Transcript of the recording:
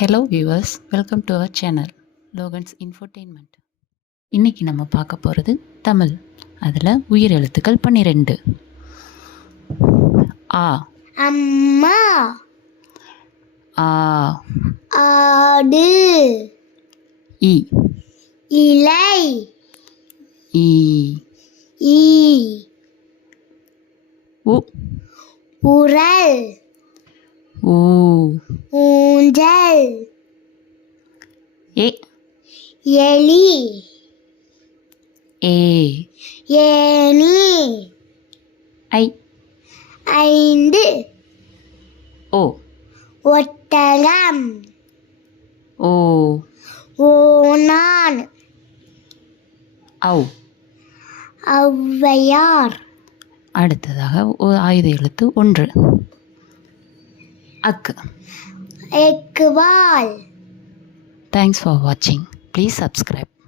Hello viewers, welcome to our channel Logan's infotainment. இன்றைக்கி நம்ம பார்க்க போகிறது தமிழ். அதில் உயிர் எழுத்துக்கள் 12. ஆ, அம்மா, ஆ, ஆடு, இ, இலை, ஈ, ஈ, உ, உரல், ஊ, ஊஞ்சல், ஏ, எலி, ஏ, ஏணி, ஐ, 5, ஓ, ஒட்டகம், ஓ, ஓணான், ஔ. ஔவையார். அடுத்ததாக ஆயுத எழுத்து 1. அக்கு. எக்குவால். Thanks for watching. Please subscribe.